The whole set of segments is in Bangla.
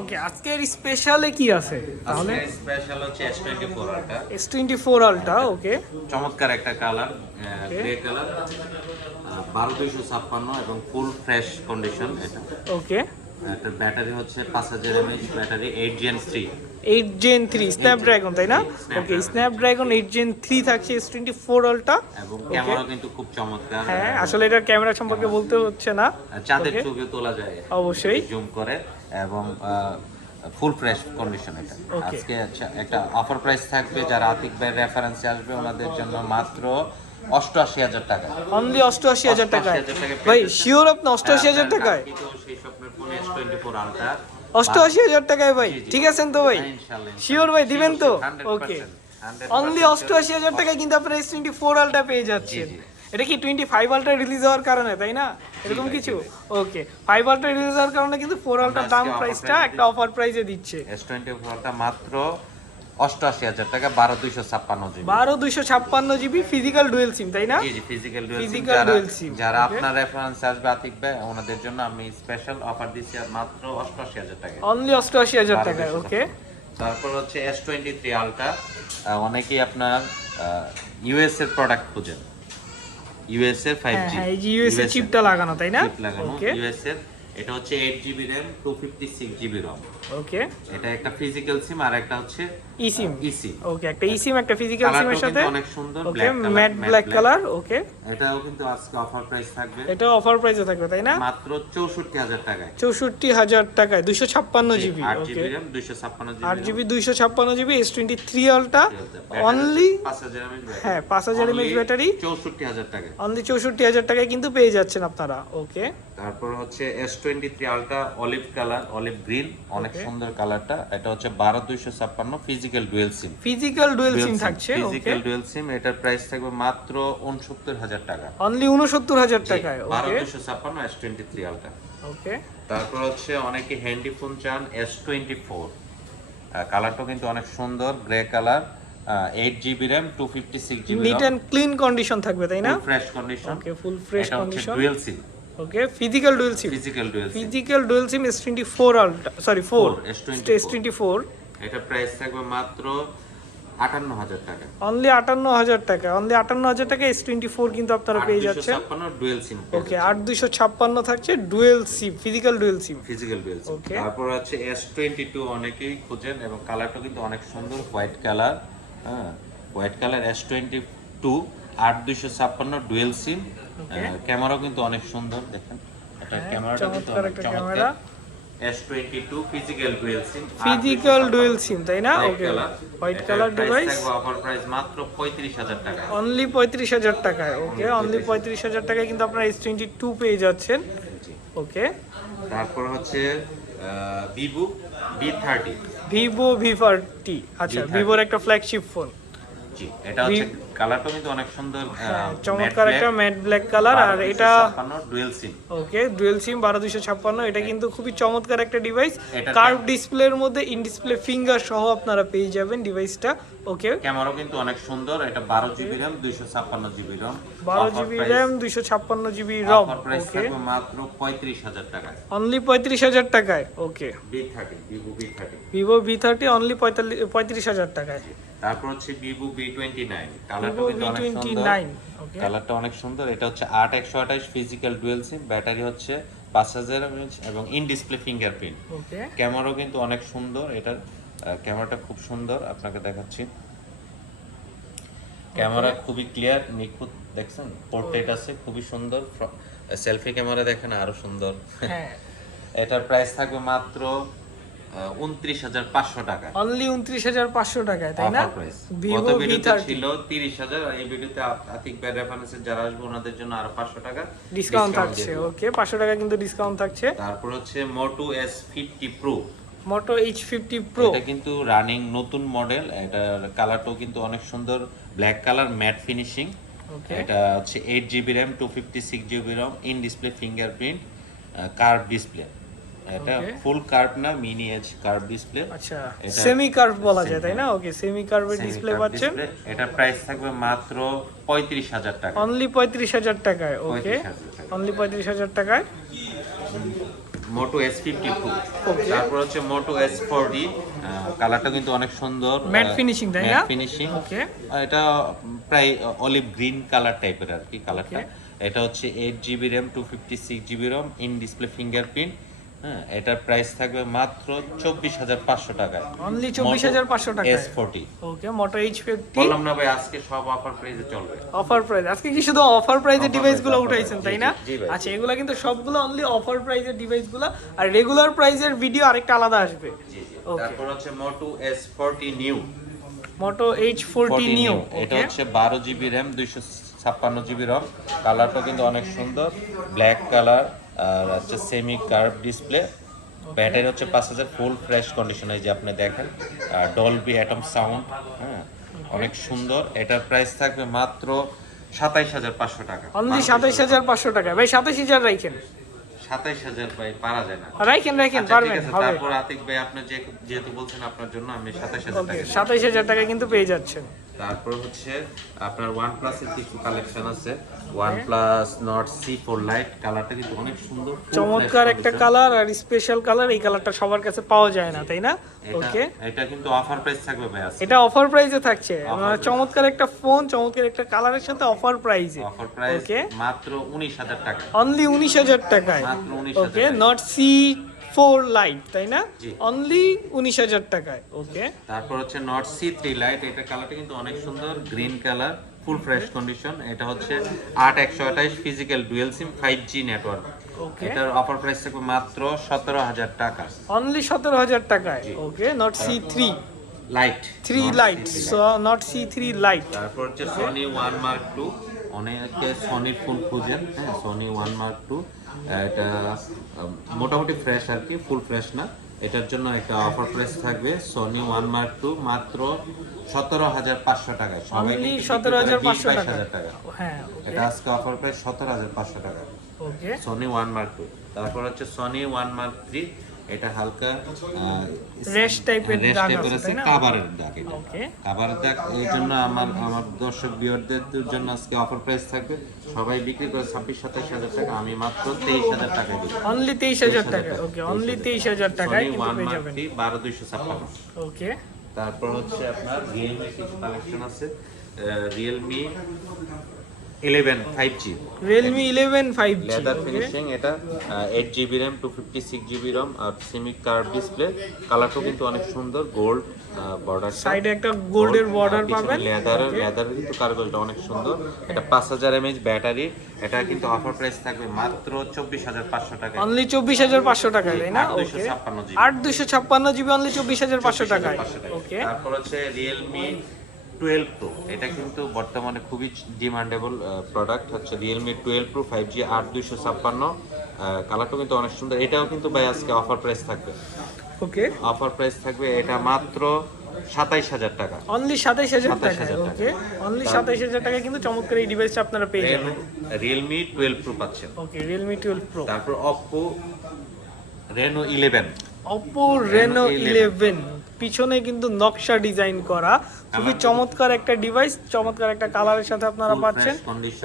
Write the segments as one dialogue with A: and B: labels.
A: ওকে আজকের স্পেশালে কি আছে? তাহলে?
B: স্পেশাল হচ্ছে S twenty four ultra
A: S twenty four ultra okay
B: চমৎকার একটা কালার. গ্রে কালার বারো দুইশো ছাপ্পান্ন এবং ফুল ফ্রেশ কন্ডিশন এটা।
A: ওকে
B: একটা ব্যাটারি হচ্ছে পাঁচ হাজার M H battery eight gen three
A: eight gen three Snapdragon তাই না? Okay Snapdragon eight gen three থাকছে এস টোয়েন্টি ফোর আলটা
B: এবং ক্যামেরা কিন্তু খুব চমৎকার।
A: হ্যাঁ আসলে এটার ক্যামেরা সম্পর্কে বলতে হচ্ছে না।
B: চাঁদের. ছবিও তোলা যায়।
A: অবশ্যই।
B: জুম করে। এবং ফুল ফ্রেশ কন্ডিশন এটা। আজকে আচ্ছা একটা অফার প্রাইস থাকবে যারা আতিক ভাইয়ের রেফারেন্সে আসবে ওনাদের জন্য মাত্র অষ্টআশি হাজার টাকা।
A: অনলি অষ্টআশি হাজার টাকায়?
B: 88,000 টাকায়
A: ভাই শিওর আপনি অষ্টআশি হাজার
B: আপনার
A: টাকায়?
B: সেই স্বপ্নের ফোন এস টোয়েন্টি ফোর আলটা
A: অষ্টআশি হাজার টাকায় ভাই? ঠিক আছেন তো ভাই? শিওর ভাই দিবেন তো? ওকে অনলি অষ্টআশি হাজার টাকায় কিন্তু আপনারা এস টোয়েন্টি ফোর আলটা পেয়ে যাচ্ছেন। এটা কি টোয়েন্টি ফাইভ আলটা রিলিজ হওয়ার কারণে তাই না? এরকম কিছু? ওকে ফাইভ আলটা রিলিজ হওয়ার কারণে কিন্তু ফোর আলটার দাম প্রাইসটা একটা অফার প্রাইসে দিচ্ছে।
B: এস টোয়েন্টি ফোরটা মাত্র অষ্টআশি হাজার টাকা বারো দুইশো ছাপ্পান্ন জিবি।
A: বারো দুইশো ছাপ্পান্ন জিবি ফিজিক্যাল ডুয়েল সিম তাই না?
B: জি জি ফিজিক্যাল
A: Physical dual
B: যারা আপনার রেফারেন্স আসবে আতিক ভাই ওনাদের জন্য আমি স্পেশাল অফার দিচ্ছি মাত্র অষ্টআশি হাজার টাকা।
A: অনলি অষ্টআশি হাজার টাকায়
B: 12,000
A: ওকে
B: তারপর হচ্ছে এস টোয়েন্টি থ্রি আলটা অনেকেই আপনার ইউএস এর প্রোডাক্ট খুঁজেন। ইউএস এর ফাইভ
A: হ্যাঁ
B: জি
A: এই যে ইউএস এর চিপটা লাগানো তাই না? ওকে
B: ইউএস এর এটা হচ্ছে eight GB RAM two GB
A: okay
B: এটা একটা ফিজিক্যাল সিম আর একটা হচ্ছে
A: ই সিম
B: ই সিম
A: ওকে একটা ই সিম একটা ফিজিক্যাল সিমের সাথে?
B: অনেক সুন্দর black colour
A: matte black colour okay
B: এটাও কিন্তু আজকে অফার প্রাইস থাকবে।
A: এটা অফার প্রাইসে থাকবে তাই না?
B: মাত্র চৌষট্টি হাজার টাকায়।
A: চৌষট্টি হাজার টাকায় দুইশো ছাপ্পান্ন জিবি
B: আট
A: ওকে
B: জিবি র্যাম দুইশো ছাপ্পান্ন
A: আট
B: জিবি
A: জিবি দুইশো ছাপ্পান্ন GB S twenty three ultra only
B: পাঁচ হাজার এমএইচ
A: হ্যাঁ, 5000 mAh ব্যাটারি।
B: চৌষট্টি হাজার টাকা
A: অনলি চৌষট্টি হাজার টাকায় কিন্তু পেয়ে যাচ্ছেন আপনারা ওকে
B: তারপর হচ্ছে S twenty three ultra olive colour olive green অনেক. সুন্দর কালারটা এটা হচ্ছে বারো দুইশো ছাপ্পান্ন physical dual SIM
A: physical dual SIM থাকছে ওকে
B: ফিজিক্যাল ডুয়েল সিম এটার প্রাইস থাকবে মাত্র উনসত্তর হাজার টাকা।
A: অনলি উনসত্তর হাজার টাকায়
B: বারো
A: ওকে
B: দুইশো ছাপ্পান্ন S twenty three ultra
A: okay
B: তারপর হচ্ছে অনেকে হ্যান্ডি ফোন চান এস টোয়েন্টি ফোর কালারটাও কিন্তু অনেক সুন্দর grey colour eight GB RAM two fifty six GB
A: neat and clean condition থাকবে তাই না?
B: Fresh condition
A: okay full fresh condition
B: dual SIM
A: okay physical dual SIM
B: physical dual
A: physical dual SIM S twenty four ultra sorry four
B: S24
A: S twenty four
B: এটা প্রাইস থাকবে মাত্র আটান্ন হাজার টাকা।
A: অনলি আটান্ন হাজার টাকা। অনলি আটান্ন হাজার টাকা এস টোয়েন্টি ফোর কিন্তু আপনারা পেয়ে যাচ্ছেন।
B: ডুয়েল সিম
A: ওকে আট দুইশো ছাপ্পান্ন থাকছে dual SIM physical dual SIM
B: physical dual SIM. তারপর আছে এস টোয়েন্টি টু অনেকেই খোঁজেন এবং কালারটা কিন্তু অনেক সুন্দর হোয়াইট কালার হ্যাঁ white colour S twenty two আট দুইশো ছাপ্পান্ন ডুয়েল সিম ক্যামেরাও কিন্তু অনেক সুন্দর দেখেন। এটা ক্যামেরাটা কিন্তু অনেক চমৎকার।
A: Camera.
B: S twenty two physical dual SIM
A: physical dual SIM তাই না? Okay white colour device
B: offer price মাত্র পঁয়ত্রিশ হাজার টাকা।
A: অনলি পঁয়ত্রিশ হাজার টাকায় ওকে অনলি পঁয়ত্রিশ হাজার। টাকায় কিন্তু আপনারা এস টোয়েন্টি টু পেয়ে যাচ্ছেন ওকে
B: তারপর হচ্ছে Vivo V thirty
A: Vivo V thirty আচ্ছা
B: V30
A: ভিভোর একটা ফ্ল্যাগশিপ ফোন
B: জি এটা হচ্ছে কালারটা কিন্তু অনেক সুন্দর
A: হ্যাঁ, চমৎকার একটা ম্যাট ব্ল্যাক কালার আর এটা
B: ডুয়েল সিম
A: ওকে ডুয়েল সিম বারো দুইশো ছাপ্পান্ন এটা কিন্তু খুবই চমৎকার একটা ডিভাইস কার্ভ ডিসপ্লের মধ্যে ইন ডিসপ্লে ফিঙ্গার সহ আপনারা পেয়ে যাবেন ডিভাইসটা ওকে।
B: ক্যামেরাও কিন্তু অনেক সুন্দর এটা বারো জিবি র্যাম দুইশো ছাপ্পান্ন জিবি রম
A: বারো জিবি র্যাম দুইশো ছাপ্পান্ন জিবি রম ওকে।
B: মাত্র পঁয়ত্রিশ হাজার টাকা
A: অনলি পঁয়ত্রিশ হাজার টাকায় okay.
B: V thirty Vivo V thirty
A: Vivo V thirty only পঁয়তাল্লিশ পঁয়ত্রিশ হাজার টাকায়।
B: তারপর হচ্ছে ভিভো বি টোয়েন্টি নাইন কালারটা কিন্তু অনেক সুন্দর। কালারটা অনেক সুন্দর। এটা হচ্ছে আট একশো আঠাশ ফিজিক্যাল ডুয়েল সিম ব্যাটারি হচ্ছে পাঁচ হাজার এবং ইন ডিসপ্লে ফিঙ্গারপ্রিন্ট
A: ওকে
B: ক্যামেরাও কিন্তু অনেক সুন্দর। এটার ক্যামেরাটা খুব সুন্দর। আপনাকে দেখাচ্ছি। ক্যামেরা খুবই ক্লিয়ার নিখুঁত। দেখছেন? পোর্ট্রেট আছে খুবই সুন্দর। সেলফি ক্যামেরা দেখেন আরও সুন্দর।
A: হ্যাঁ।
B: এটার প্রাইস থাকবে মাত্র উনত্রিশ হাজার পাঁচশো টাকা।
A: অনলি উনত্রিশ হাজার পাঁচশো টাকায় তাই না?
B: গত ভিডিওতে ছিল তিরিশ হাজার আর এই ভিডিওতে আতিক ভাই রেফারেন্সে যারা আসবে ওনাদের জন্য আরও পাঁচশো টাকা
A: ডিসকাউন্ট থাকছে ওকে পাঁচশো টাকা কিন্তু ডিসকাউন্ট থাকছে।
B: তারপর হচ্ছে Moto S fifty pro
A: Moto H fifty pro
B: এটা কিন্তু রানিং নতুন মডেল এটার কালারটাও কিন্তু অনেক সুন্দর ব্ল্যাক কালার ম্যাট ফিনিশিং এটা হচ্ছে eight GB RAM two fifty six GB RAM in display fingerprint curve display এটা ফুল কার্ভ না মিনি এজ কার্ভ ডিসপ্লে
A: আচ্ছা সেমি কার্ভ বলা যায় তাই না? ওকে সেমি কার্ভের ডিসপ্লে পাচ্ছেন।
B: এটা প্রাইস থাকবে মাত্র পঁয়ত্রিশ হাজার টাকা।
A: অনলি পঁয়ত্রিশ হাজার টাকায় ওকে
B: 35,000।
A: অনলি পঁয়ত্রিশ হাজার টাকায়?
B: Moto S fifty. তারপর হচ্ছে মোটো এস ফোরটি কালারটা কিন্তু অনেক সুন্দর
A: ম্যাট ফিনিশিং তাই না?
B: Finishing
A: Okay.
B: এটা প্রায় অলিভ গ্রিন কালার টাইপের আর কি কালারটা এটা হচ্ছে eight GB RAM two fifty six GB in display fingerprint হ্যাঁ এটার প্রাইস থাকবে মাত্র চব্বিশ হাজার পাঁচশো টাকায়।
A: অনলি চব্বিশ হাজার পাঁচশো টাকা
B: S forty
A: okay Moto H fifty
B: বললাম না ভাই আজকে সব অফার প্রাইসে চলবে।
A: অফার প্রাইস আজকে কি শুধু অফার প্রাইজের
B: Offer ডিভাইসগুলো
A: উঠাইছেন তাই না?
B: জি, জি ভাই।
A: আচ্ছা এগুলা কিন্তু সবগুলো অনলি অফার প্রাইজের ডিভাইসগুলো আর রেগুলার প্রাইসের ভিডিও আরেকটা আলাদা আসবে।
B: জি জি তারপর হচ্ছে Moto S forty new
A: Moto H forty new
B: এটা হচ্ছে বারো জিবি র্যাম দুইশো ছাপ্পান্ন জিবি রম কালারটা কিন্তু অনেক সুন্দর। ব্ল্যাক কালার আর হচ্ছে সেমি কার্ভ ডিসপ্লে ব্যাটারি হচ্ছে পাঁচ হাজার ফুল ফ্রেশ কন্ডিশনে যে আপনি দেখেন। আর ডলবি অ্যাটম সাউন্ড হ্যাঁ অনেক সুন্দর। এটার প্রাইস থাকবে মাত্র সাতাইশ হাজার পাঁচশো টাকা।
A: অনলি সাতাইশ হাজার পাঁচশো টাকা। ভাই সাতাইশ হাজার রাখেন
B: সাতাইশ হাজার ভাই পারা যায় না।
A: রাখেন রাখেন
B: আচ্ছা,
A: পারবেন
B: তারপর আতিক ভাই আপনি যেহেতু বলছেন আপনার জন্য আমি সাতাইশ হাজার
A: ওকে
B: টাকা
A: সাতাইশ হাজার টাকা কিন্তু পেয়ে যাচ্ছেন।
B: তারপর হচ্ছে আপনার ওয়ান প্লাসের কিছু কালেকশন আছে। One plus Nord CE four lite কালারটা কিন্তু অনেক সুন্দর
A: চমৎকার একটা কালার আর স্পেশাল কালার এই কালারটা সবার কাছে পাওয়া যায় না তাই না? ওকে
B: এটা কিন্তু অফার প্রাইস থাকবে ভাই
A: এটা অফার প্রাইসে থাকছে। মানে। চমৎকার একটা ফোন চমৎকার একটা কালারের সাথে অফার প্রাইসে
B: অফার প্রাইস মাত্র উনিশ হাজার টাকা।
A: অনলি উনিশ হাজার টাকায়।
B: মাত্র উনিশ
A: ওকে
B: হাজার
A: নট সি ফোর লাইট তাই না? অনলি উনিশ হাজার টাকায় ওকে
B: তারপর হচ্ছে নট সি থ্রি লাইট এটা কালারটা কিন্তু অনেক সুন্দর green colour full fresh condition এটা হচ্ছে আট একশো আঠাইশ physical dual SIM five G network
A: okay
B: এটার অফার প্রাইস থাকবে মাত্র সতেরো হাজার টাকা।
A: অনলি সতেরো হাজার টাকায় okay Nord CE three
B: lite
A: three lite so Nord CE three lite
B: তারপর হচ্ছে সনি ওয়ান মার্ক টু অনেকে সনির ফোন খুঁজেন হ্যাঁ সনি ওয়ান মার্ক টু এটা মোটামুটি ফ্রেশ আর কি ফুল ফ্রেশ না। এটার জন্য একটা অফার প্রাইস থাকবে সনি ওয়ান মার্ক টু মাত্র সতেরো হাজার পাঁচশো টাকা সবাই
A: সতেরো হাজার পাঁচশো টাকা। হ্যাঁ
B: এটা আজকে অফার প্রাইস সতেরো হাজার পাঁচশো টাকা সনি ওয়ান মার্ক টু তারপর হচ্ছে সনি ওয়ান মার্ক থ্রি এটা হালকা
A: এর
B: রেস্ট
A: দাগ
B: টাইপের
A: আছে?
B: কাভারের দাগ এটা।
A: ওকে
B: খাবারের দাগ এই জন্য আমার আমার দর্শক বিয়ারদের জন্য আজকে অফার প্রাইস থাকবে। সবাই বিক্রি করে ছাব্বিশ সাতাশ হাজার টাকা আমি মাত্র তেইশ হাজার টাকা দিব।
A: অনলি তেইশ হাজার টাকা ওকে অনলি তেইশ হাজার টাকায়
B: ওয়ান
A: যাবেন।
B: বারো দুইশো ছাপ্পান্ন।
A: ওকে
B: তারপর হচ্ছে আপনার রিয়েলমি কিছু কালেকশন আছে Realme eleven five G
A: Realme eleven five G
B: leather finishing এটা eight GB RAM two fifty six GB ROM আর সেমি কার্ভ ডিসপ্লে কালারটাও কিন্তু অনেক সুন্দর গোল্ড বর্ডার
A: সাইডে একটা গোল্ডের বর্ডার পাবেন।
B: লেদার লেদার কিন্তু কার্গলটা অনেক সুন্দর। এটা পাঁচ হাজার এমএইচ ব্যাটারি এটা কিন্তু অফার প্রাইস থাকবে মাত্র চব্বিশ হাজার পাঁচশো টাকা
A: অনলি চব্বিশ হাজার পাঁচশো টাকায় তাই না? ওকে
B: ছাপ্পান্ন জিবি
A: আট দুশো ছাপ্পান্ন জিবি অনলি চব্বিশ হাজার পাঁচশো টাকায়।
B: পাঁচশো টাকা।
A: ওকে
B: তারপর হচ্ছে রিয়েলমি টুয়েলভ প্রো এটা কিন্তু বর্তমানে খুবই ডিমান্ডেবল প্রোডাক্ট হচ্ছে Realme twelve pro five G আট দুইশো ছাপ্পান্ন। কালারটাও কিন্তু অনেক সুন্দর। এটাও কিন্তু ভাই আজকে অফার প্রাইস থাকবে।
A: ওকে।
B: অফার প্রাইস থাকবে এটা মাত্র সাতাইশ হাজার টাকা।
A: অনলি সাতাইশ হাজার
B: 27,000
A: টাকায়
B: টাকা।
A: ওকে। অনলি সাতাইশ হাজার টাকায় কিন্তু চমৎকার এই ডিভাইসটা আপনারা পেয়ে যাবেন।
B: রিয়েলমি টুয়েলভ প্রো পাচ্ছেন।
A: ওকে রিয়েলমি টুয়েলভ প্রো
B: তারপর Oppo Reno eleven
A: Oppo Reno eleven পিছনে কিন্তু নকশা ডিজাইন করা। খুবই চমৎকার একটা ডিভাইস চমৎকার একটা কালারের সাথে আপনারা পাচ্ছেন।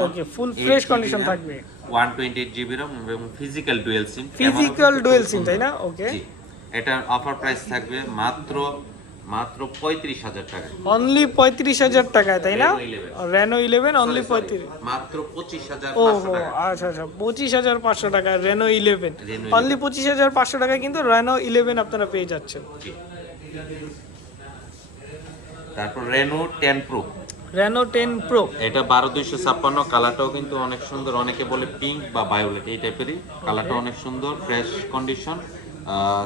A: ওকে ফুল ফ্রেশ কন্ডিশন থাকবে।
B: One twenty eight GB ROM এবং physical dual SIM
A: physical dual SIM তাই না? ওকে
B: এটার অফার প্রাইস থাকবে মাত্র মাত্র পঁয়ত্রিশ হাজার টাকা
A: অনলি পঁয়ত্রিশ হাজার টাকায় তাই না?
B: Reno 11
A: রেনো ইলেভেন অনলি পঁয়ত্রিশ।
B: মাত্র পঁচিশ হাজার
A: ও
B: পাঁচশো
A: হো
B: টাকা
A: আচ্ছা আচ্ছা পঁচিশ হাজার পাঁচশো টাকা রেনো ইলেভেন
B: Reno
A: অনলি পঁচিশ হাজার পাঁচশো টাকায় কিন্তু রেনো ইলেভেন আপনারা পেয়ে যাচ্ছেন।
B: জি। তারপর Reno ten pro
A: Reno ten pro
B: এটা বারো দুইশো ছাপ্পান্ন কালারটাও কিন্তু অনেক সুন্দর। অনেকে বলে পিঙ্ক বা বায়োলেট এই টাইপেরই কালারটা অনেক সুন্দর fresh condition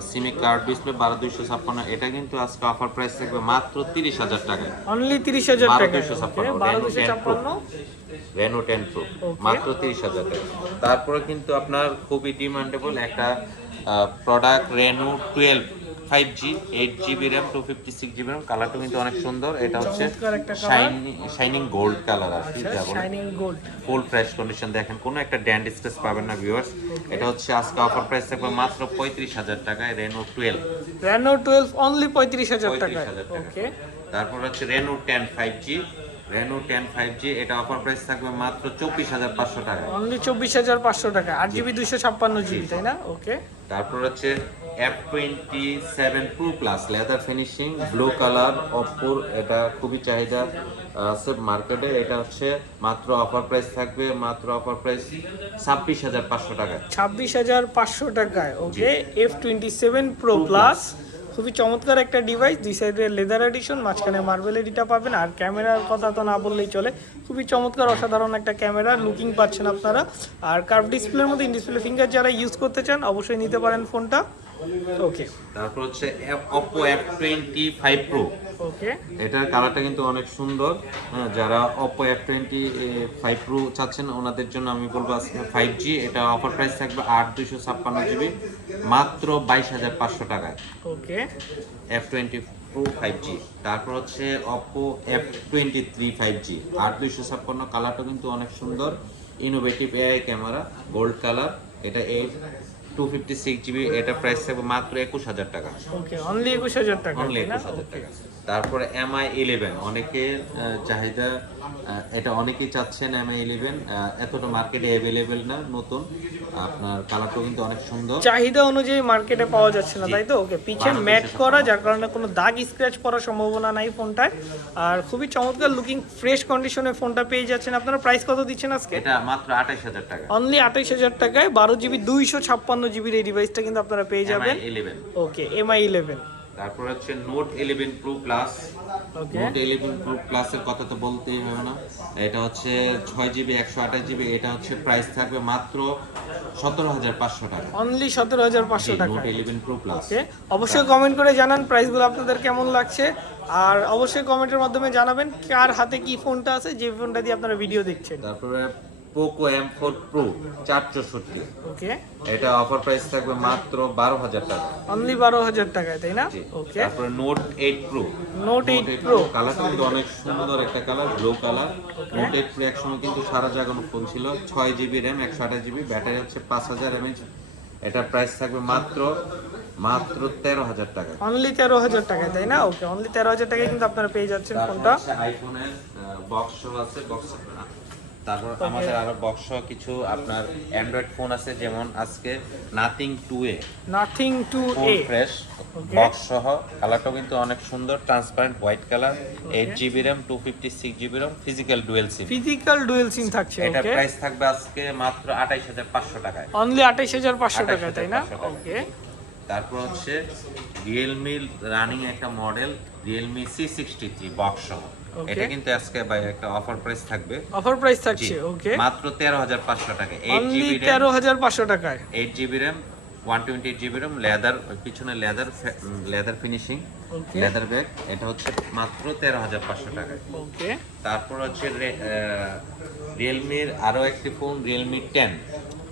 B: semi curve display বারো দুইশো ছাপ্পান্ন এটা কিন্তু আজকে অফার প্রাইস থাকবে মাত্র তিরিশ হাজার টাকায়।
A: অনলি তিরিশ হাজার
B: বারো
A: টাকা
B: দুইশো ছাপ্পান্ন। Reno ten pro. মাত্র তিরিশ হাজার টাকা তারপরে কিন্তু আপনার খুবই ডিমান্ডেবল একটা product Reno twelve five G eight GB RAM two fifty six GB RAM কালারটা কিন্তু অনেক সুন্দর। এটা হচ্ছে। শাইনিং গোল্ড কালার আর কি
A: shining gold
B: full fresh condition দেখেন কোনো একটা ড্যান্ড স্ট্রেস পাবেন না ভিউয়ার্স এটা হচ্ছে আজকে অফার প্রাইস থাকবে মাত্র পঁয়ত্রিশ হাজার টাকায় Reno twelve
A: Reno twelve only পঁয়ত্রিশ হাজার
B: পঁয়ত্রিশ হাজার টাকা।
A: ওকে
B: তারপর হচ্ছে Reno ten five G Reno ten five G এটা অফার প্রাইস থাকবে মাত্র চব্বিশ হাজার পাঁচশো টাকা
A: অনলি চব্বিশ হাজার পাঁচশো টাকা আট জিবি দুইশো ছাপ্পান্ন জিবি তাই না? ওকে
B: তারপর হচ্ছে F twenty seven pro plus leather finishing blue colour অপোর এটা খুবই চাহিদা আছে মার্কেটে এটা হচ্ছে মাত্র অফার প্রাইস থাকবে মাত্র অফার প্রাইস ছাব্বিশ হাজার পাঁচশো টাকা
A: ছাব্বিশ হাজার পাঁচশো টাকায় okay F twenty seven pro plus খুবই চমৎকার একটা ডিভাইস দুই সাইডে লেদার এডিশন মাঝখানে মার্বেল এডিটা পাবেন। আর ক্যামেরার কথা তো না বললেই চলে। খুবই চমৎকার, অসাধারণ একটা ক্যামেরা লুকিং পাচ্ছেন আপনারা। আর কার্ভ ডিসপ্লের মধ্যে ইন ডিসপ্লে ফিঙ্গার যারা ইউজ করতে চান, অবশ্যই নিতে পারেন ফোনটা ওকে
B: তারপর হচ্ছে Oppo F twenty five pro
A: okay.
B: এটার কালারটা কিন্তু অনেক সুন্দর। হ্যাঁ, যারা Oppo F twenty five pro চাচ্ছেন ওনাদের জন্য আমি বলব আজকে ফাইভ জি এটা অফার প্রাইস থাকবে আট দুইশো ছাপ্পান্ন জিবি মাত্র বাইশ হাজার পাঁচশো টাকায়।
A: Okay.
B: F twenty pro five G তারপর হচ্ছে Oppo F twenty three five G আট দুইশো ছাপ্পান্ন কালারটা কিন্তু অনেক সুন্দর। Innovative AI camera gold colour এটা এই টু ফিফটি সিক্স জিবি এটা প্রাইস থাকবে মাত্র একুশ হাজার টাকা।
A: ওকে অনলি একুশ হাজার টাকা
B: অনলি? একুশ হাজার টাকা। তারপরে এমআই ইলেভেন অনেকের চাহিদা এটা অনেকেই চাচ্ছেন এমআই ইলেভেন এতটা মার্কেটে অ্যাভেলেবেল না নতুন। আপনার কালারটাও কিন্তু অনেক সুন্দর।
A: চাহিদা অনুযায়ী মার্কেটে পাওয়া যাচ্ছে না তাই তো? ওকে পিছে ম্যাট করা যার কারণে কোনো দাগ স্ক্র্যাচ পড়ার সম্ভাবনা নাই ফোনটায় আর খুবই চমৎকার লুকিং ফ্রেশ কন্ডিশনে ফোনটা পেয়ে যাচ্ছেন। আপনারা প্রাইস কত দিচ্ছেন আজকে?
B: এটা মাত্র আঠাইশ হাজার টাকা।
A: অনলি আঠাইশ হাজার টাকায় বারো জিবি দুইশো ছাপ্পান্ন জিবির এই ডিভাইসটা কিন্তু আপনারা পেয়ে যাবেন।
B: ইলেভেন
A: ওকে এমআই ইলেভেন
B: তারপর হচ্ছে note eleven pro plus note eleven pro প্লাসের কথা তো বলতেই হবে না। এটা হচ্ছে ছয় জিবি একশো আঠাশ জিবি এটা হচ্ছে প্রাইস থাকবে মাত্র সতেরো হাজার পাঁচশো টাকা।
A: অনলি সতেরো হাজার পাঁচশো
B: নোট
A: টাকা।
B: ইলেভেন প্রো প্লাস
A: অবশ্যই কমেন্ট করে জানান প্রাইসগুলো আপনাদের কেমন লাগছে। আর অবশ্যই কমেন্টের মাধ্যমে জানাবেন কার হাতে কি ফোনটা আছে যে ফোনটা দিয়ে আপনারা ভিডিও দেখছেন।
B: তারপরে পোকো এম ফোর প্রো চার চৌষট্টি
A: ওকে
B: এটা অফার প্রাইস থাকবে মাত্র বারো হাজার টাকা।
A: অনলি বারো হাজার টাকায় তাই না? ওকে
B: তারপরে note eight pro
A: note eight pro
B: কালারটা কিন্তু অনেক সুন্দর একটা colour blue colour note eight pro একসময় কিন্তু সারা জাগানো ফোন ছিল। ছয় জিবি র্যাম একশো আঠাশ জিবি ব্যাটারি হচ্ছে পাঁচ হাজার এমএচ এটা প্রাইস থাকবে মাত্র মাত্র তেরো হাজার টাকা
A: অনলি তেরো হাজার টাকায় তাই না? ওকে অনলি তেরো হাজার টাকায় কিন্তু আপনারা পেয়ে যাচ্ছেন ফোনটা।
B: আইফোনের বক্স আছে বক্স তারপর আমাদের আরও বক্স কিছু আপনার অ্যান্ড্রয়েড ফোন আছে যেমন আজকে nothing two A
A: nothing two A
B: fresh box সহ কালারটাও কিন্তু অনেক সুন্দর transparent white colour eight GB RAM two fifty six GB RAM physical dual SIM
A: physical dual SIM থাকছে
B: এটা প্রাইস থাকবে আজকে মাত্র আঠাইশ হাজার পাঁচশো টাকায়।
A: অনলি আঠাইশ হাজার পাঁচশো টাকা তাই না? ওকে
B: তারপর হচ্ছে রিয়েলমি রানিং একটা model Realme C sixty three box সহ. এটা কিন্তু আজকে ভাই একটা অফার প্রাইস থাকবে।
A: অফার প্রাইস থাকছে ওকে
B: মাত্র তেরো হাজার পাঁচশো টাকা এইট
A: অনলি
B: জিবি র্যাম
A: তেরো হাজার পাঁচশো টাকায়।
B: Eight GB RAM one twenty eight GB RAM leather পিছনে leather leather finishing
A: okay
B: leather bag এটা হচ্ছে মাত্র তেরো হাজার পাঁচশো টাকায়।
A: ওকে
B: তারপর হচ্ছে রিয়েলমির আরও একটি phone Realme ten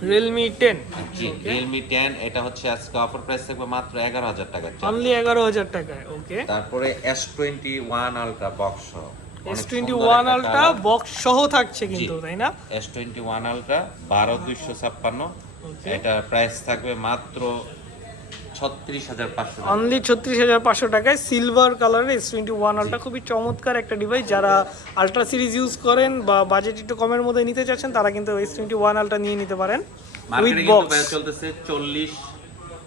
A: Realme ten
B: G Realme ten এটা হচ্ছে আজকে অফার প্রাইস থাকবে মাত্র এগারো হাজার টাকা
A: অনলি এগারো হাজার টাকায় ওকে
B: তারপরে S twenty one ultra box
A: S twenty one ultra box সহ থাকছে কিন্তু তাই না?
B: এস টোয়েন্টি ওয়ান আলট্রা বারো দুইশো ছাপ্পান্ন। এটা প্রাইস থাকবে মাত্র
A: অনলি ছত্রিশ হাজার পাঁচশো টাকায় সিলভার কালারের এস টোয়েন্টি ওয়ান আলট্রা খুবই চমৎকার একটা ডিভাইস যারা আলট্রা সিরিজ ইউজ করেন বা বাজেট একটু কমের মধ্যে নিতে চাচ্ছেন তারা কিন্তু এস টোয়েন্টি ওয়ান আলট্রা নিয়ে নিতে পারেন। উইথ বক্স
B: চলতেছে চল্লিশ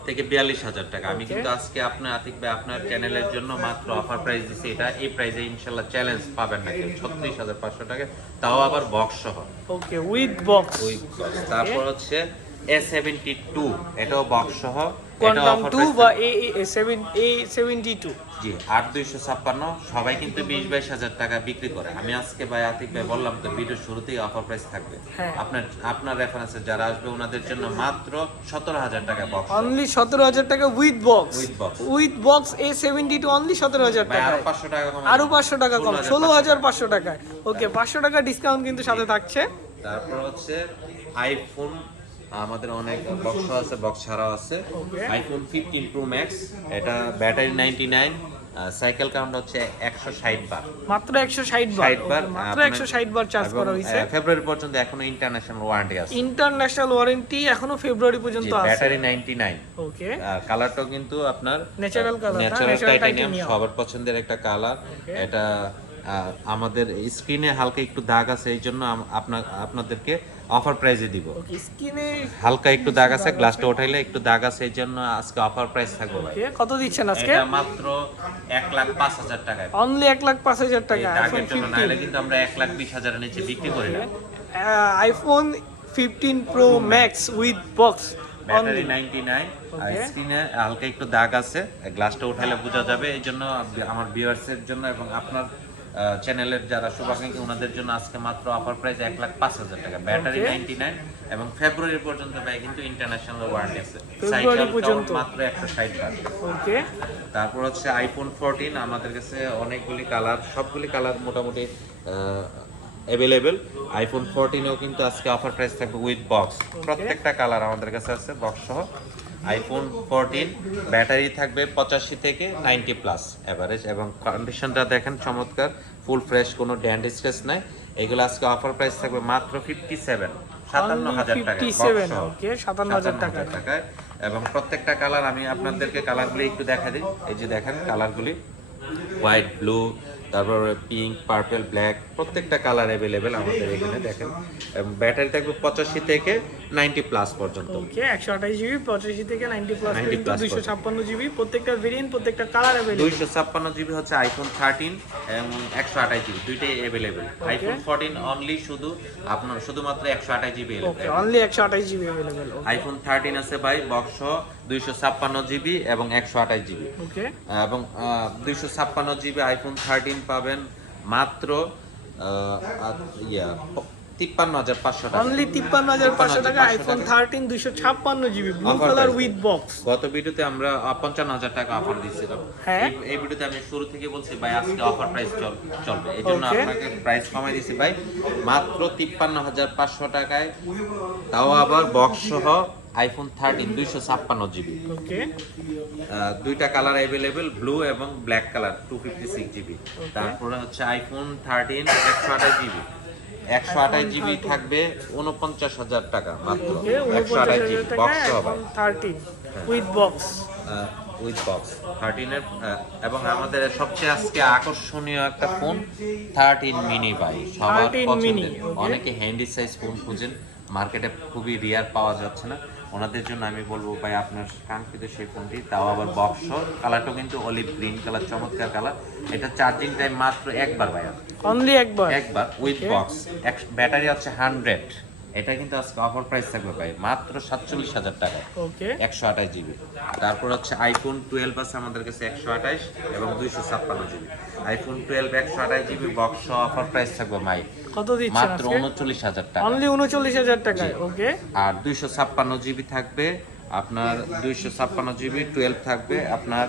B: থেকে বিয়াল্লিশ হাজার টাকা। আমি কিন্তু আজকে আপনার আতিক ভাই আপনার চ্যানেলের জন্য মাত্র অফার প্রাইস দিচ্ছি এটা। এই প্রাইসে ইনশাল্লাহ চ্যালেঞ্জ পাবেন না কেউ। ছত্রিশ হাজার পাঁচশো টাকা। তাও আবার বক্স সহ।
A: ওকে উইথ বক্স
B: ওই তারপর হচ্ছে এ সেভেন্টি টু এটাও বক্স সহ।
A: কোয়ান্টাম টু বা A seven A seventy two
B: G আট দুইশো ছাপ্পান্ন। সবাই কিন্তু বিশ বাইশ হাজার টাকা বিক্রি করে। আমি আজকে ভাই আতিক ভাই বললাম তো ভিডিও শুরুতেই অফার প্রাইস থাকবে।
A: হ্যাঁ।
B: আপনার আপনার রেফারেন্সে যারা আসবে ওনাদের জন্য মাত্র সতেরো হাজার টাকা বক্স
A: অনলি সতেরো হাজার টাকা with box. With box A seventy two only সতেরো হাজার টাকা
B: আরও পাঁচশো টাকা কম
A: আরও পাঁচশো টাকা কম। ষোলো হাজার পাঁচশো টাকায়। ওকে পাঁচশো টাকা ডিসকাউন্ট কিন্তু সাথে থাকছে।
B: তারপর হচ্ছে আইফোন আমাদের অনেক বক্স আছে বক্স ছাড়াও আছে। আইফোন ফিফটিন প্রো ম্যাক্স এটা battery ninety nine cycle count হচ্ছে একশো ষাট বার।
A: মাত্র একশো ষাট বার?
B: ষাট বার
A: মাত্র
B: আপনার-
A: একশো ষাট বার চার্জ করা হয়েছে।
B: ফেব্রুয়ারি পর্যন্ত এখনও ইন্টারন্যাশনাল ওয়ারেন্টি আছে।
A: ইন্টারন্যাশনাল ওয়ারেন্টি এখনও ফেব্রুয়ারি পর্যন্ত আছে।
B: ব্যাটারি নাইনটি নাইন
A: ওকে
B: কালারটাও কিন্তু আপনার
A: colour, হ্যাঁ,
B: ন্যাচারাল টাইটানিয়াম সবার পছন্দের একটা কালার এটা আমাদের স্ক্রিনে হালকা একটু দাগ আছে এই জন্য আপনার আপনাদেরকে অফার প্রাইসে দিব।
A: স্কিনে
B: হালকা একটু দাগ আছে গ্লাসটা উঠাইলে একটু দাগ আছে এই জন্য আজকে অফার প্রাইস থাকবে ভাই।
A: কত দিচ্ছেন আজকে?
B: এটা মাত্র এক লাখ পাঁচ হাজার টাকায়।
A: অনলি এক লাখ পাঁচ হাজার
B: এই
A: টাকা
B: দাগের জন্য
A: ফিফটিন
B: নাহলে কিন্তু আমরা এক লাখ বিশ হাজারের নিচে বিক্রি করি না।
A: IPhone fifteen pro max with box
B: battery
A: only
B: ninety nine R
A: Okay.
B: স্ক্রিনে হালকা একটু দাগ আছে গ্লাসটা উঠালে বোঝা যাবে এই জন্য আমার ভিউয়ার্সের জন্য এবং আপনার চ্যানেলের যারা শুভাকাঙ্ক্ষী ওনাদের জন্য আজকে মাত্র অফার প্রাইস এক লাখ পাঁচ হাজার টাকা। ব্যাটারি নাইনটি নাইন এবং ফেব্রুয়ারি পর্যন্ত ভাই কিন্তু ইন্টারন্যাশনাল ওয়ারেন্টি আছে। মাত্র একশো ষাট বার।
A: ওকে
B: তারপর হচ্ছে আইফোন ফোরটিন আমাদের কাছে অনেকগুলি কালার সবগুলি কালার মোটামুটি অ্যাভেলেবেল আইফোন ফোরটিনেও কিন্তু আজকে অফার প্রাইস থাকবে উইথ বক্স প্রত্যেকটা কালার আমাদের কাছে আছে বক্স সহ। আইফোন ফোরটিন ব্যাটারি থাকবে পঁচাশি থেকে নাইনটি প্লাস অ্যাভারেজ এবং কন্ডিশনটা দেখেন চমৎকার ফুল ফ্রেশ কোনো ড্যান্ড স্ক্রেচ নাই। এগুলো আজকে অফার প্রাইস থাকবে মাত্র ফিফটি সেভেন সাতান্ন হাজার টাকা
A: সাতান্ন হাজার টাকা
B: টাকায়। এবং প্রত্যেকটা কালার আমি আপনাদেরকে কালারগুলি একটু দেখা দিই। এই যে দেখেন কালারগুলি হোয়াইট ব্লু তারপর পিঙ্ক পার্পল ব্ল্যাক প্রত্যেকটা কালার অ্যাভেলেবেল আমাদের এখানে দেখেন। ব্যাটারি থাকবে পঁচাশি থেকে নাইনটি প্লাস পর্যন্ত।
A: ওকে একশো আঠাশ জিবি পঁচাশি থেকে নাইনটি প্লাস
B: 90
A: পর্যন্ত
B: plus
A: দুইশো ছাপ্পান্ন জিবি প্রত্যেকটা ভেরিয়েন্ট প্রত্যেকটা কালার অ্যাভেলেবল
B: দুইশো ছাপ্পান্ন জিবি হচ্ছে আইফোন থার্টিন এবং একশো আঠাশ জিবি দুইটাই অ্যাভেলেবেল আইফোন ফোরটিন অনলি শুধু আপনার শুধুমাত্র একশো আঠাশ জিবি
A: অনলি একশো আঠাশ জিবি অ্যাভেলেবল
B: আইফোন থার্টিন আছে ভাই বক্স দুইশো ছাপ্পান্ন জিবি এবং একশো আঠাশ জিবি। এবং দুইশো ছাপ্পান্ন জিবি আইফোন থার্টিন পাবেন মাত্র ইয়া তিপ্পান্ন হাজার পাঁচশো টাকা।
A: অনলি তিপ্পান্ন হাজার পাঁচশো টাকা আইফোন। থার্টিন দুইশো ছাপ্পান্ন GB blue colour with box
B: গত ভিডিওতে আমরা পঞ্চান্ন হাজার টাকা অফার দিচ্ছিলাম
A: হ্যাঁ।
B: এই- ভিডিওতে আমি শুরু থেকে বলছি ভাই আজকে অফার প্রাইস চলবে। এই জন্য আপনাকে প্রাইস কমাই দিচ্ছি ভাই। মাত্র তিপ্পান্ন হাজার পাঁচশো টাকায়। তাও আবার বক্স সহ আইফোন থার্টিন দুইশো ছাপ্পান্ন জিবি দুইটা কালার অ্যাভেলেবেল ব্লু এবং black colour two fifty six GB তারপরে হচ্ছে আইফোন থার্টিন একশো আঠাশ জিবি একশো আঠাশ জিবি থাকবে উনপঞ্চাশ হাজার টাকা মাত্র। একশো আঠাশ GB box
A: iPhone thirteen with box
B: with box থার্টিনের এবং আমাদের সবচেয়ে আজকে আকর্ষণীয় একটা ফোন থার্টিন মিনি ভাই। সবার
A: 13
B: পছন্দের। অনেকে হ্যান্ডি সাইজ ফোন খুঁজেন মার্কেটে খুবই রিয়ার পাওয়া যাচ্ছে না। ওনাদের জন্য আমি বলব ভাই আপনার কাঙ্ক্ষিত সেই ফোনটি। তাও আবার বক্স কালারটাও কিন্তু অলিভ গ্রিন কালার চমৎকার কালার এটা চার্জিং টাইম মাত্র একবার ভাই
A: অনলি একবার?
B: একবার উইথ. বক্স ব্যাটারি হচ্ছে হান্ড্রেড এটা কিন্তু আজকে অফার প্রাইস থাকবে ভাই মাত্র সাতচল্লিশ হাজার টাকা।
A: ওকে
B: একশো আঠাশ জিবি তারপর হচ্ছে আইফোন টুয়েলভ আছে আমাদের কাছে একশো আঠাশ এবং দুইশো ছাপ্পান্ন জিবি আইফোন টুয়েলভ একশো আঠাশ জিবি বক্স অফার প্রাইস থাকবে মাই
A: কত দিচ্ছেন
B: মাত্র
A: আজকে?
B: উনচল্লিশ হাজার টাকা।
A: অনলি উনচল্লিশ হাজার টাকায় ওকে
B: আর দুইশো ছাপ্পান্ন জিবি থাকবে আপনার দুইশো ছাপ্পান্ন জিবি টুয়েলভ থাকবে আপনার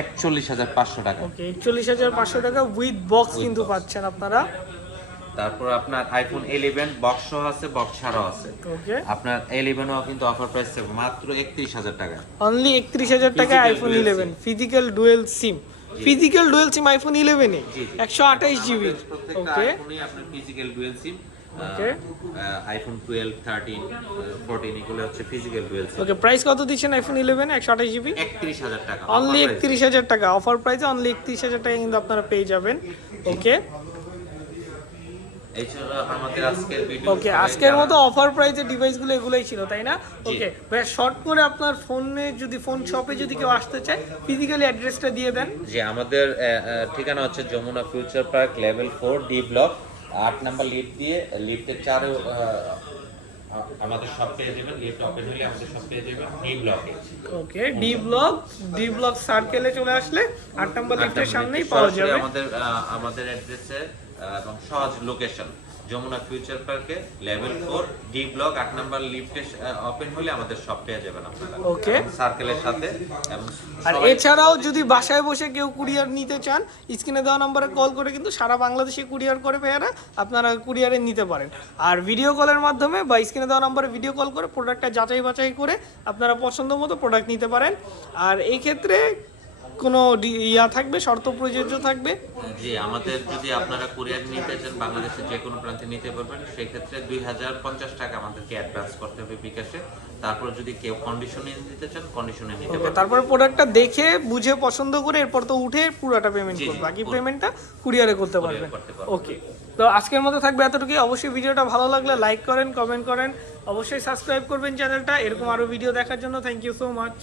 B: একচল্লিশ হাজার পাঁচশো টাকা।
A: ওকে একচল্লিশ হাজার পাঁচশো টাকা উইথ বক্স কিন্তু পাচ্ছেন আপনারা।
B: তারপর আপনার আইফোন ইলেভেন বক্স সহ আছে বক্স ছাড়াও আছে।
A: ওকে
B: আপনার ইলেভেনও কিন্তু অফার প্রাইস মাত্র একত্রিশ হাজার টাকা
A: অনলি একত্রিশ হাজার টাকা iPhone
B: dual
A: eleven physical dual SIM physical dual SIM iPhone ইলেভেনে
B: জি, জি।
A: একশো আঠাইশ জিবি
B: প্রত্যেকটা
A: ওকে
B: আপনার physical dual SIM. IPhone twelve thirteen fourteen এগুলো হচ্ছে physical dual SIM
A: okay price কত দিচ্ছেন আইফোন ইলেভেন একশো আঠাশ জিবি
B: একত্রিশ হাজার টাকা।
A: Only
B: offer price।
A: একত্রিশ হাজার টাকা। অফার প্রাইসে অনলি একত্রিশ হাজার টাকা কিন্তু আপনারা পেয়ে যাবেন। ওকে
B: এছাড়া আমাদের আজকের ভিডিও
A: ওকে আজকের মতো অফার প্রাইসের ডিভাইসগুলো এগুলোই ছিল তাই না? ওকে ভাই শর্ট করে আপনার ফোনে যদি ফোন শপে যদি কেউ আসতে চায় ফিজিক্যালি অ্যাড্রেসটা দিয়ে দেন।
B: যে আমাদের ঠিকানা হচ্ছে Jamuna future park level four D block আট নাম্বার লিফট দিয়ে লিফটের চারে আহ, আমাদের সব পেয়ে যাবেন লিফট ওপেন হলে আমাদের সব পেয়ে যাবেন ডি ব্লকে
A: okay D block D block সার্কেলে চলে আসলে আট নম্বর লিফটের সামনেই পাওয়া যাবে।
B: আমাদের আমাদের অ্যাড্রেসে এবং সহজ লোকেশন যমুনা ফিউচার পার্কে লেভেল ফোর ডি ব্লক আট নাম্বার লিফটে ওপেন হলে আমাদের সব পেয়ে যাবেন আপনারা।
A: Okay.
B: সার্কেলের সাথে এবং
A: আর এছাড়াও যদি বাসায় বসে কেউ কুরিয়ার নিতে চান স্ক্রিনে দেওয়া নম্বরে কল করে কিন্তু সারা বাংলাদেশে কুরিয়ার করে পেয়ারা আপনারা কুরিয়ারে নিতে পারেন। আর ভিডিও কলের মাধ্যমে বা স্ক্রিনে দেওয়া নম্বরে ভিডিও কল করে প্রোডাক্টটা যাচাই বাছাই করে আপনারা পছন্দ মতো প্রোডাক্ট নিতে পারেন। আর এই ক্ষেত্রে কোনো ইয়া থাকবে শর্ত প্রযোজ্য থাকবে?
B: জি আমাদের যদি আপনারা কুরিয়ার নিতে চান বাংলাদেশের যে কোনো প্রান্তে নিতে পারবেন সেই ক্ষেত্রে দুই হাজার পঞ্চাশ টাকা আমাদেরকে অ্যাডভান্স করতে হবে বিকাশে। তারপর যদি কেউ কন্ডিশনে নিতে চান কন্ডিশনে নিতে পারবেন।
A: তারপরে প্রোডাক্টটা দেখে বুঝে পছন্দ করে এরপর তো উঠে পুরোটা পেমেন্ট করবে। বাকি পেমেন্টটা কুরিয়ারে করতে পারবেন
B: পারবেন।
A: ওকে তো আজকের মতো থাকবে এতটুকুই। অবশ্যই ভিডিওটা ভালো লাগলে লাইক করেন কমেন্ট করেন। অবশ্যই সাবস্ক্রাইব করবেন চ্যানেলটা। এরকম আরও ভিডিও দেখার জন্য থ্যাংক ইউ সো মাচ